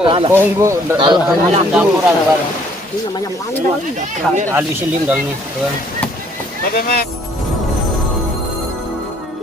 Ponggo. Ini namanya pandai. Ali silim dong nih.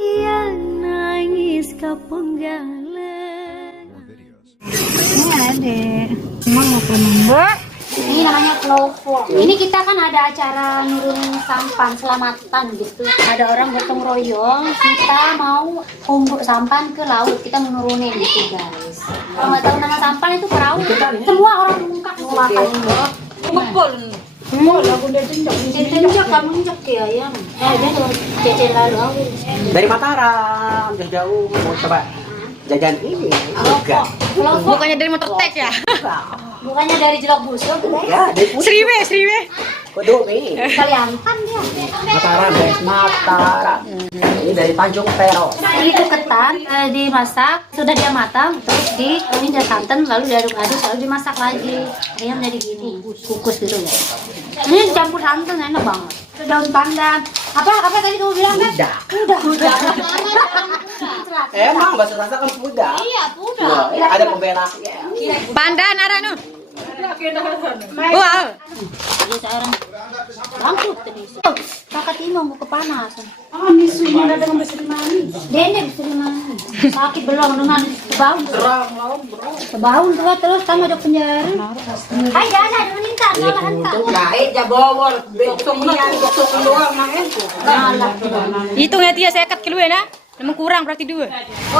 Yang nangis kepenggalan. Ini ada. Emang mau Mbak? Ini namanya Clover. Ini kita kan ada acara nurunin sampan selamatan gitu. Ada orang gotong royong, kita mau kumpul sampan ke laut, kita menurunin gitu guys. Kalau nggak tahu nama sampan itu perahu, semua orang mengungkap mau makan ini. Kumpul. Aku udah Jenjak kamu injak ya ayam. Dia tuh cecen lalu aku. Dari Mataram, jauh-jauh mau coba jajan ini. Clover. Bukannya dari motor tek ya? Bukannya dari Jelok Busuk, guys. Ya, dari Sriwe. Waduh, nih. Kaliantan dia. Mataram, guys, Mataram. Ini dari Tanjung Pero. Itu ketan dimasak, sudah dia matang, terus ini dia santan, lalu diaduk-aduk, lalu dimasak lagi. Ayam jadi gini, kukus gitu ya. Ini campur santan enak banget. Daun pandan. Apa tadi kamu bilang kan? Udah. Emang bakso rasa kan pudar. Iya, udah. Ada pembelaknya. Pandan aranu. Wow. Jadi seorang bangkrut tadi. Kakak Timo mau kepanasan. Ini sudah dengan berselimani. Dendeng selimani. Sakit belum dengan kebaun. Kebaun terus kamu ada penjara. Hai jangan ada meningkat, nolak hantar. Kait ya bawol, besok keluar main. Hitung ya dia sekat keluar na. Namun kurang berarti 2.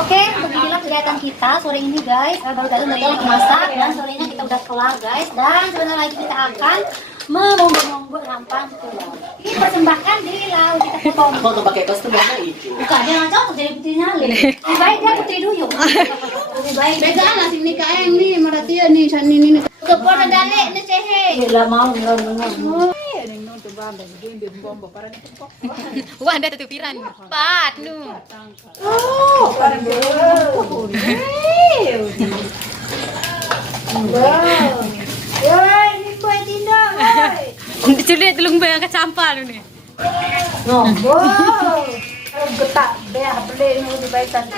Oke, beginilah kegiatan kita sore ini guys. Baru tadi lagi masak dan sorenya kita udah kelar guys. Dan sebentar lagi kita akan memonggok sampan ke laut. Ini persembahan di laut kita potong. Kalau pakai kostum apa itu? Bukan, dia nggak cocok jadi putri nyali. Lebih baik dia putri duyung. Lebih baik. Beda lah si nikah yang nih, maratia nih, sani nih. Kepala dalek nih cehe. Gila mau enggak. Wah, ada tutupiran. Pat nu. Ini kue tindak, woi. Sulit telung bayang ke sampah lu nih. Getak deh, beli ini di baitan.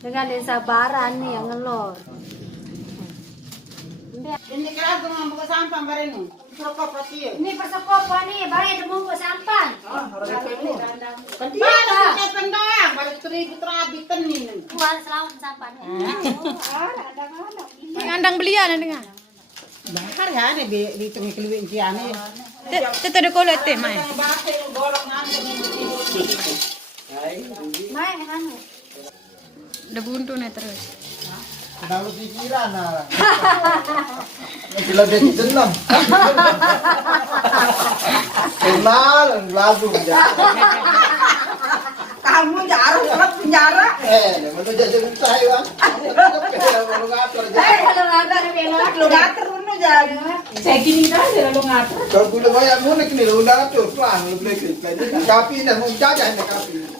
Dengan sabaran nih yang ngelor. Ini kerap dengan buka sampah bareng Rokok pasti. Ini persekopo nih, baru ada bungkus sampan. Baru cepen doang, baru 1.000 terabitan nih. Buat selamat sampan. Ngandang belian dengan. Bakar ya nih di tengah keluin dia nih. Itu ada kolot teh mai. Mai kan. Udah buntu nih terus. Kenapa pikiran lah? Gila dia senang. Kenal lagu Kamu jarum kalau penjara. Mana jadi saya? Kalau ngatur Lu ngatur lu jadi. Saya gini aja lu ngatur. Kalau kuda banyak munik nih, lu ngatur pelan, lu beli kapi dan mau jajan deh kapi.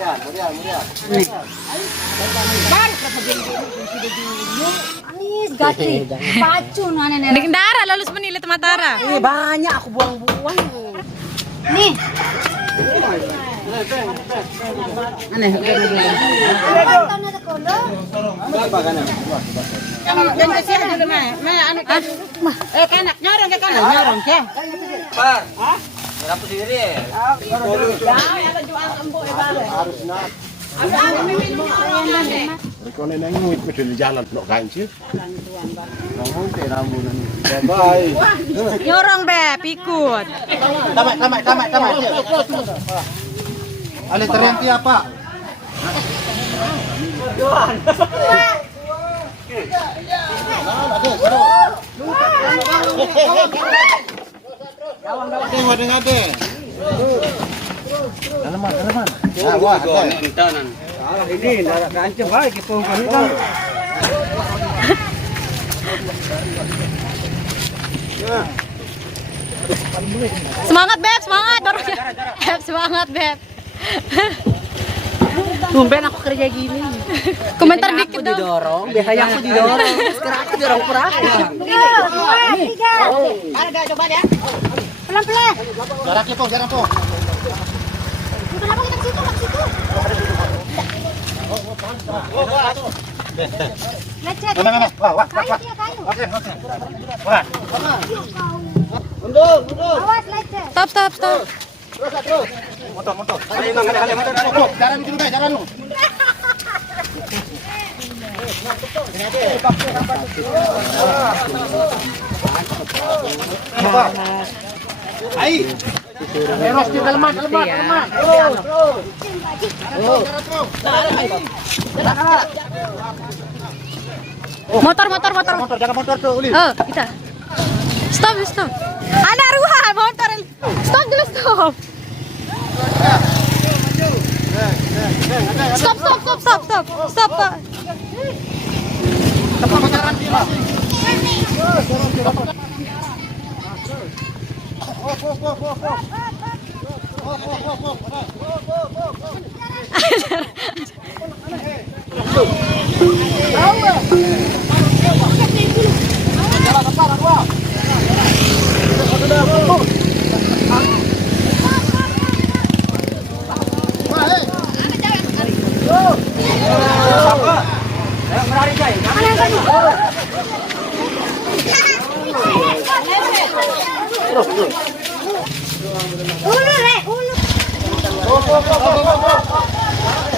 Meriah. Anis gati. Pacun aneh-aneh. Dengan darah lalu semenilit Matara. Ini banyak aku buang-buang. Nih. Aneh. Tonton ada kodok. Dan kesian dulu mah anu kan. Kanak nyorong ke kanan nyorong ke. Par. Berapa sendiri? Harus nak. Kalau neng nguit macam di jalan nak kancil. Kamu teh rambunan. Bye. Nyorong beb, ikut. Tamat. Ale terhenti apa? Tengok dengar deh. Dalaman. Wah, entanan. Ini dah kancing baik kita kan. Semangat beb, semangat dorong. Beb, semangat beb. Tumben aku kerja gini. Komentar dikit dong. Didorong, biasanya aku didorong. Sekarang aku dorong perahu. Tiga. Ada coba ya. Pelan-pelan. Jarang po. Kenapa kita ke situ? Lecet. Mana? Wah. Kayu dia kayu. Oke. Wah. Mundur. Awas lecet. Stop. Terus. Motor. Ayo, jalan dulu, guys, jalan lu. Hai. Eros di daleman. Motor. Jangan motor tuh, Uli. Oh, kita. Stop. Ada ruah motor. Stop dulu, stop. Stop, Pak.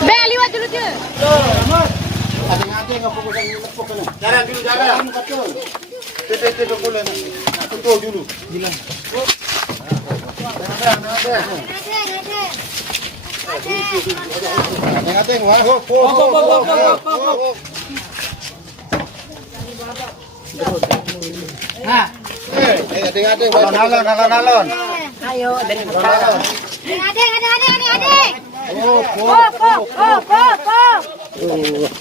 Be, liwat dulu dia. Ada nggak fokus yang lepok kan? Jalan dulu. Titik boleh. Control dulu. Bilang. Ada. Nah. Alon. Ayo, dari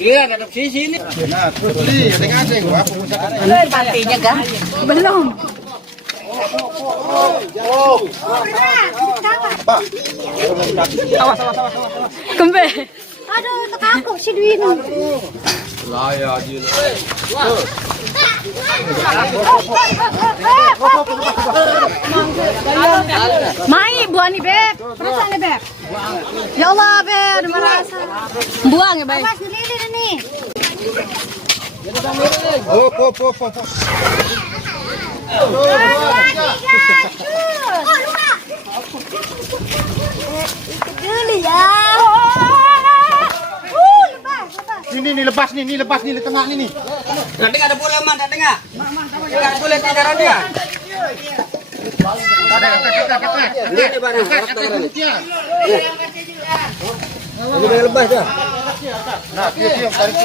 Iya, ada sini. Nah, terus beli, ada gua Partinya kan? Belum. Pak. Awas. Kembe. Aduh, tekakuk si Dwi ini. Mai buah nih, Beb. Perasaan nih, Beb. Ya Allah, Beb, merasa. Buang ya, Bay. Awas lilin nih. Hop. Dulu ya. Lepas. Ini lepas nih di tengah ini. Nanti ada bola man, tak dengar. Enggak boleh tinggalan dia. Ini barang. Ini boleh lepas dah. Nah, dia tarik.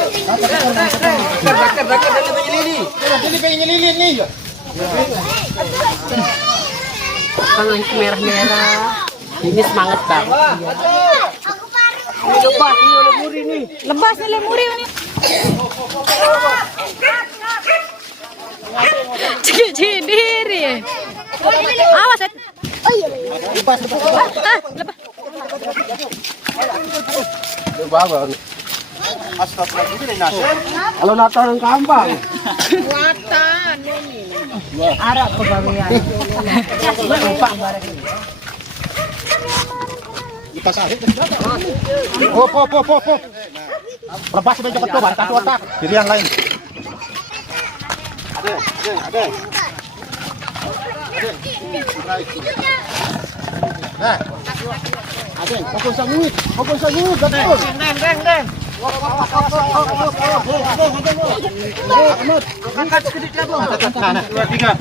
Bakar dari penyelili. Ini pengen lilin nih. Tangan merah-merah. Ini semangat bang. Ini lepas, ini oleh muri nih. Lebas nih lemuri ini. Cik diri. Awas. Oh iya. Lepas. Bawa. Astagfirullahaladzim, Nasir. Kalau nata yang kambang. Arab pegawaian. Lepas akhir. Hop. Lepas sampai cepat tuh, bantah otak. Jadi yang lain. Ada. Nah. Ada, fokus sangut, betul. Deng. Angkat sedikit dulu. 2, 3.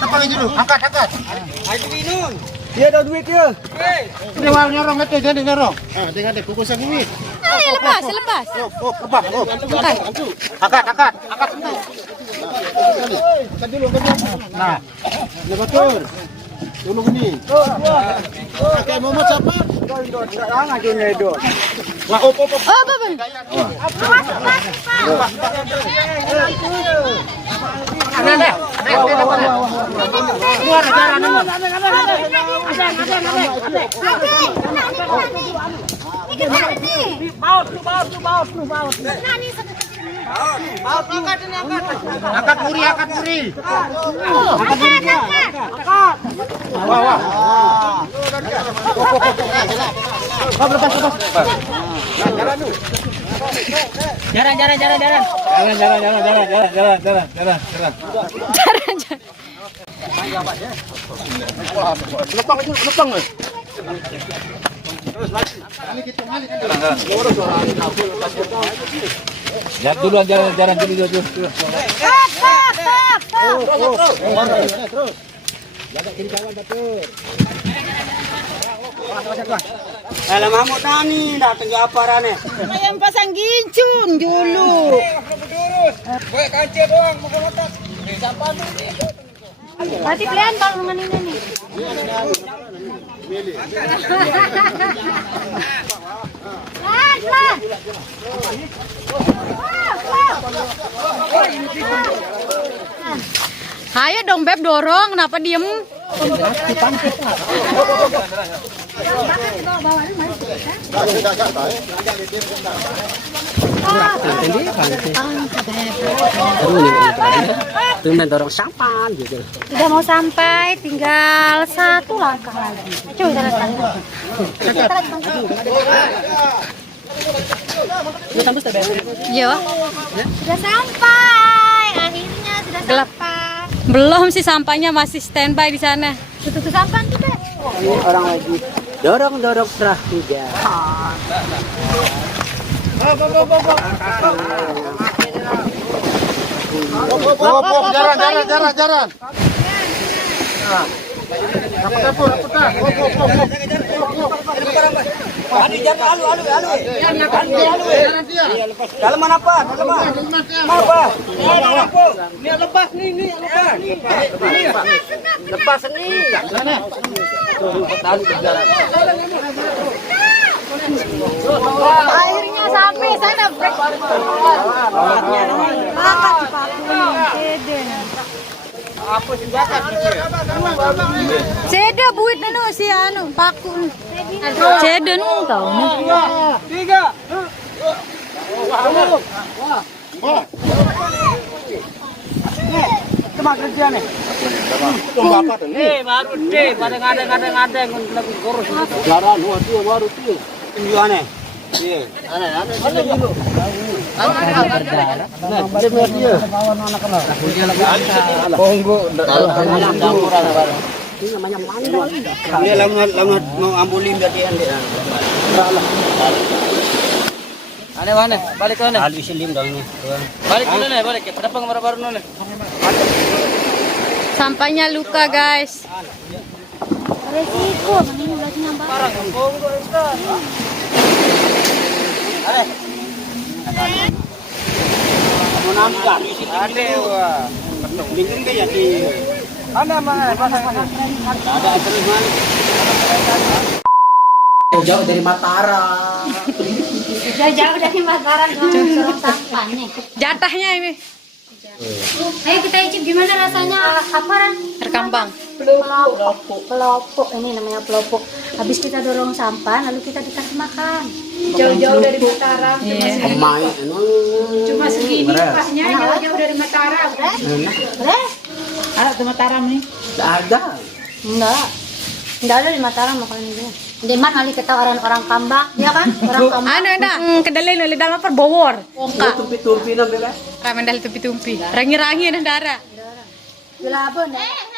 Tepang dulu, angkat. Ayo minum. Dia ada duit dia. Ini wal nyorong itu, jadi nyorong. Ada fokus sangut. Ayo lepas. Lepas. Angkat semua. Nah, ini betul. Tolong ini. Pakai Muhammad siapa? Jangan aja itu. Wah, Oh, Bang. Angkat muri, angkat muri. Lepang. Jalan duluan, jalan dulu. Alam mo tani, datang ke apa rane? Ayam pasang gincun dulu. Berarti pilihan bang dengan ini nih. Pelan. Ayo dong Beb, dorong. Kenapa diem? Dorong sampan gitu. Udah mau sampai, tinggal 1 langkah lagi. Cuy, jalan. Iya. Sudah sampai, akhirnya sudah Gelap. sampai. Belum sih, sampahnya masih standby di sana. Tutup sampan tuh Beb. Orang lagi dorong serah juga. Jalan. Dapur. Dalam mana apa? Apa? Lepas nih. Akhirnya sampai, saya udah break. Cede buit nanu si anu paku. Cede nu tau nu. 3. Cuma kerja nih. Baru deh, pada ngadeng lagi kurus. Jalan baru tuh. Tujuannya. Iya. Aneh dulu. Ini namanya mandang. Dia lama mau ambulin berarti ande. Aneh, balik ke mana? Alwi silim dong nih. Balik ke mana? Balik ke depan baru nih. Sampahnya luka guys. Resiko, ini lagi nambah. Mau nambah di sini. Ade wah. Bingung ke jadi. Ada mana? Ada terus mana? Jauh dari Mataram. Jauh dari Mataram dorong sampah nih. Jatahnya ini Ayo kita icip gimana rasanya, apa Ran? terkambang. Pelopok, ini namanya pelopok. Habis kita dorong sampah, lalu kita dikasih makan. Jauh-jauh dari Mataram. Pemain Cuma segini pasnya jauh-jauh dari Mataram. Boleh? Ada di Mataram nih. Tidak ada. Enggak ada di Mataram makanan ini. Di mana kali kita orang Kambang, ya kan? Orang Kambang. Anu dah, kedalin oleh dalam apa bawor. Ongka. Tumpi-tumpi na bela. Ramen dal tumpi-tumpi. Rangi-rangi dan darah. Gila apa nih?